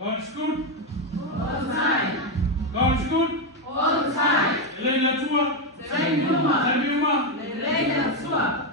God is good. All the time. God is good. All the time. Elena tua. Thank you, ma. Thank you, ma. Elena tua.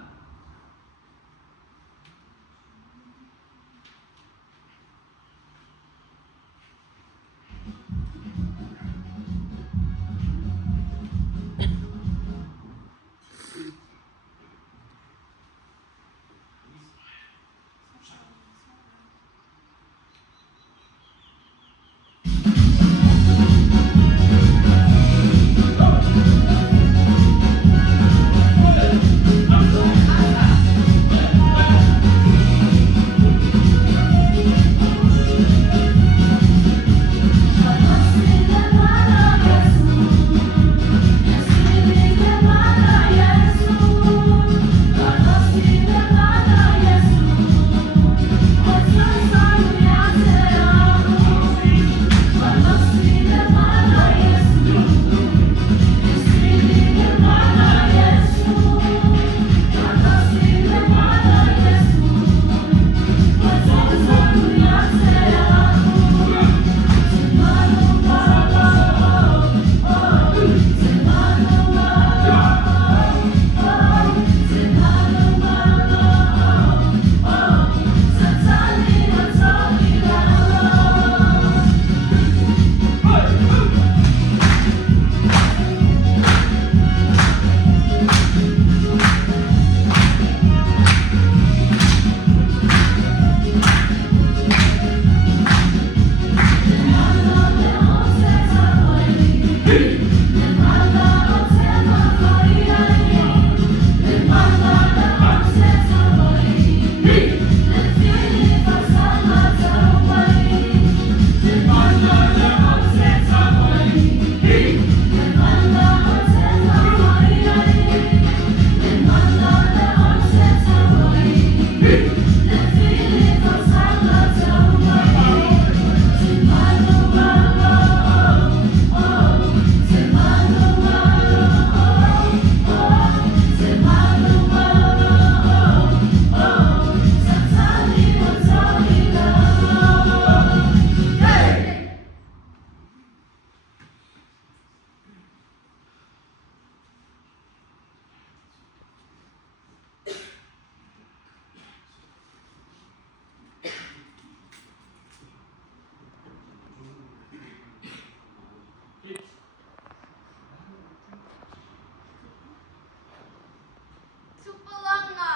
Tupulaga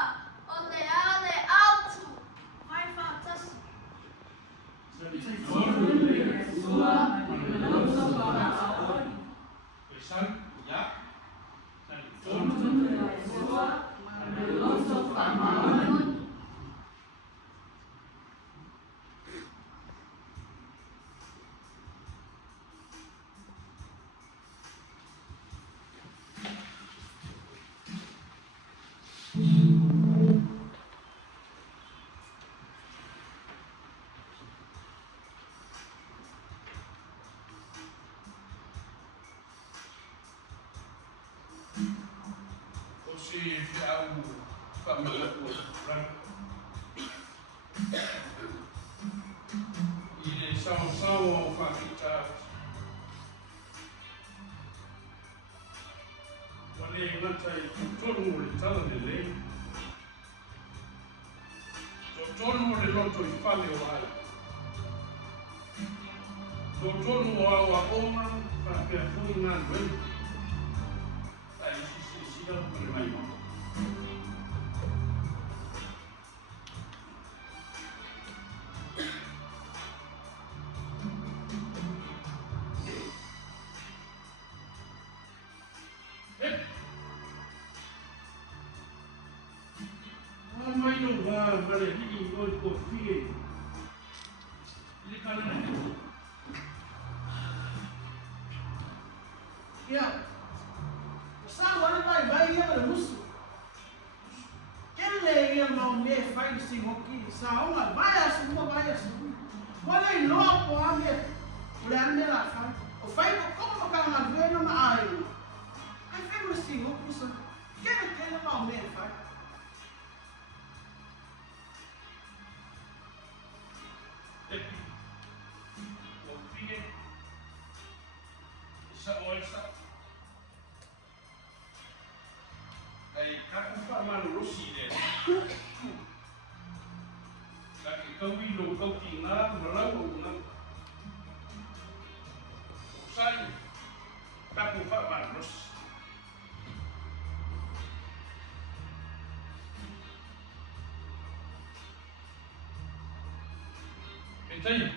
o te ale autu. Mai whātasi. Yeah. Sa wale vai ia para musu. Kele ia mau me fai si hoki. Sa ona vai asu mo vai asu. Wale no po ame. Ule ame la fa. O fai ko como ka na veno ma ai. Ai fai mo si hoki so. Kele mau me fai. Sa oil sa. Ay kaku fa malurusi de. Lagi kau ilong kau tinggal melawan dengan saya kaku fa malurus. Betul.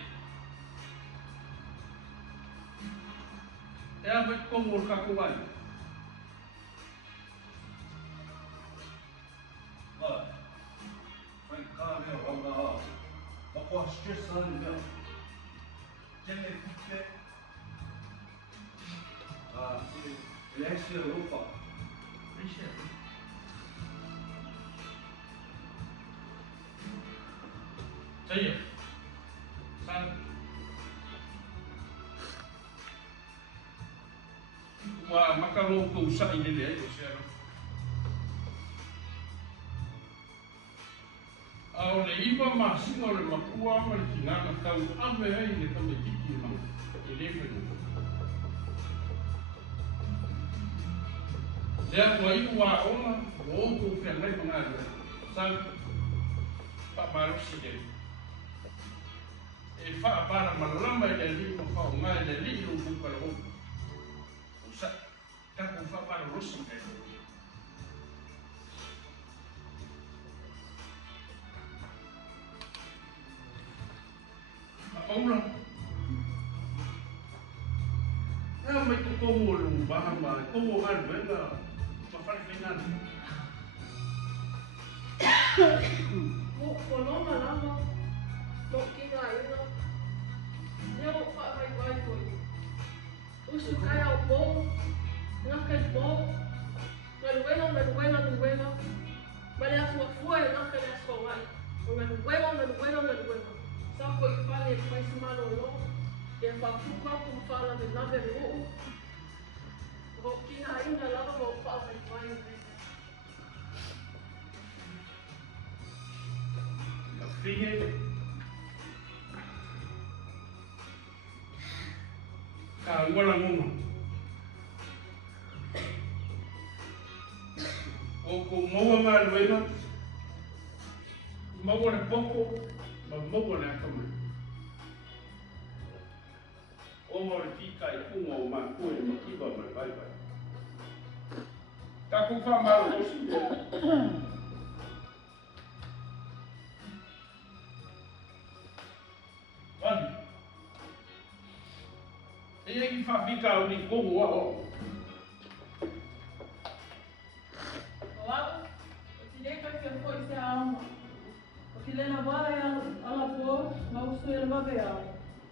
Ya bet komur kakuan. Pourquoi je te sens bien? J'aime les coups. Ah, c'est l'excellent ou pas? Richard. Saya. San. Wah, makalong kung sa inilay ko siya. O le iwa masinga o le makua ma le kinganga tau ame hei le tame tiki ma i le whenua. Lea kua iwa wa onga o oku whenai mga rea. San pa marosi le. E wha apara malama i le li ma wha o ngā i le li i lo kuka le oku. O sa, kako wha apara rosi le. Paula. Ya mai tu como lu bahama, como al venga, pa fare final. Ko no malama. Ko kina ina. Yo fa vai ko. Usu kaya o bo. Na ka bo. Manuela. Vale a sua fuera, na ka na so vai. Manuela. Sa ko i fale fai semana no. E fa fuka ku fala de nave no. Ko kina ina lava mo fa vai. Fíjate. Wala ngoma. O moa ma luena. Moa na poko, ma moa na kama. O mo le fika I kunga o ma koe ma kiba ma vai. Ta ku fa ma lo si. Vale. E aí fabrica o licor ó. Olá, eu tirei que foi se a alma. Porque ele na vara ela pôr, mas o senhor vai ver ela.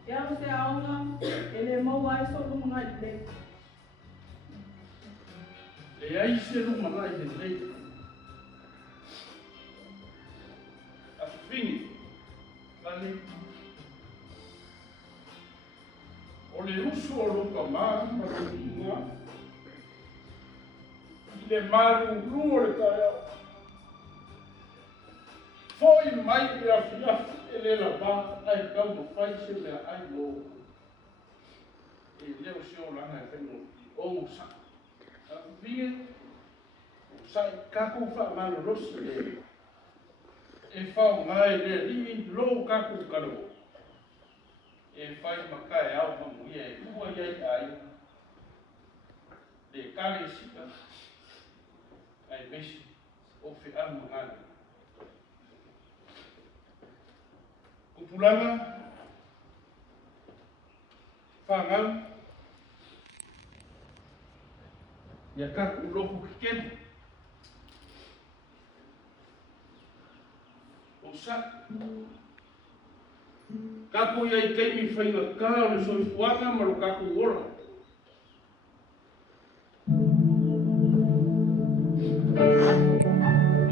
E ela se a alma, ele é Mauga e só do mundo dele. E aí se não mandar ele a fini. Vale. O le uso o lo kama ma tinga I le maru ruo le kaya foi mai e a fia ele la ba ai kau no fai se le ai lo e leo se o lana e feno o sa a via o sa kaku fa malo rosi le e fa ngai le li lo kaku karo e fai makai au mamu ia e ua iai ai le kare sika ai mesi o fe amu ngana Tupulaga whangau ia kaku loku kikenu o sa kaku iai keimi whainga kao le soifuanga maro kaku ora.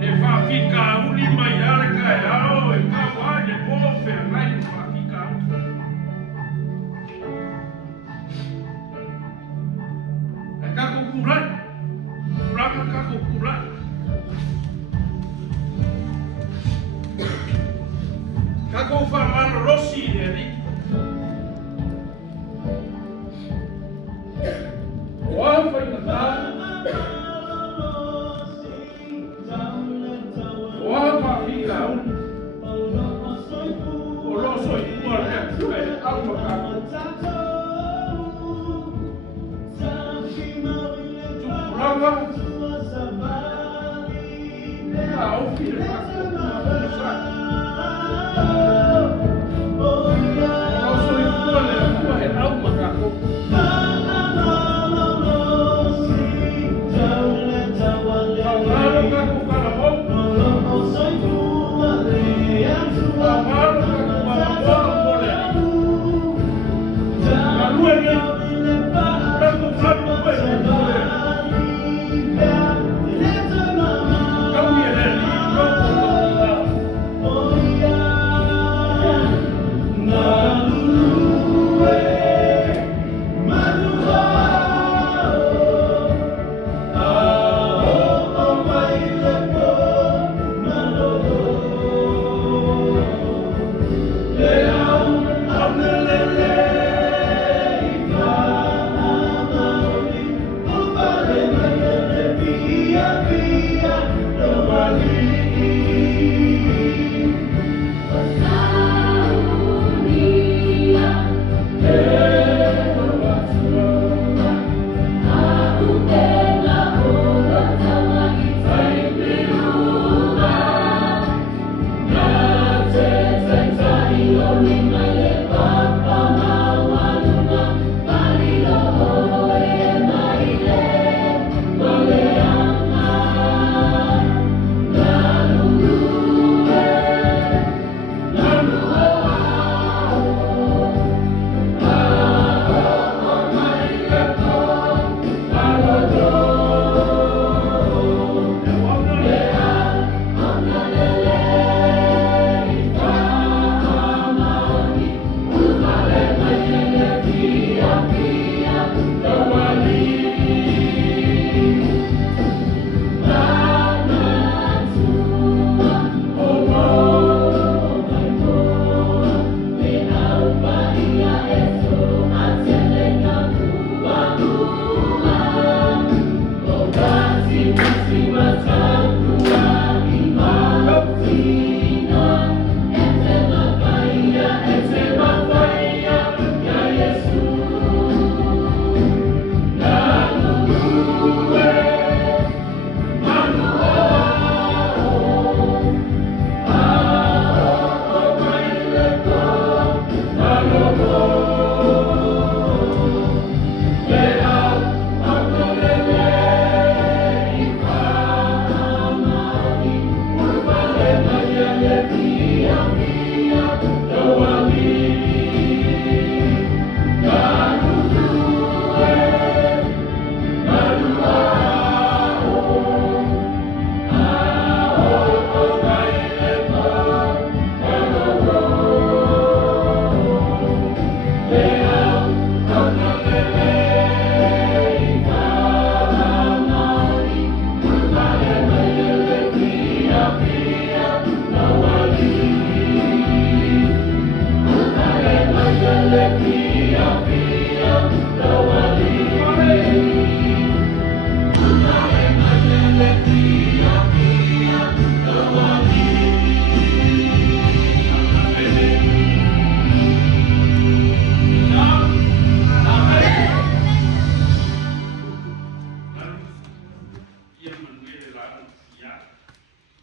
E whawhika uli mai ale kai ao e kawa le pofe nai whawhika e kaku kurai. Kuranga kaku kurai. Kako fa mano rosi ne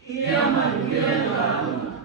Ia manuia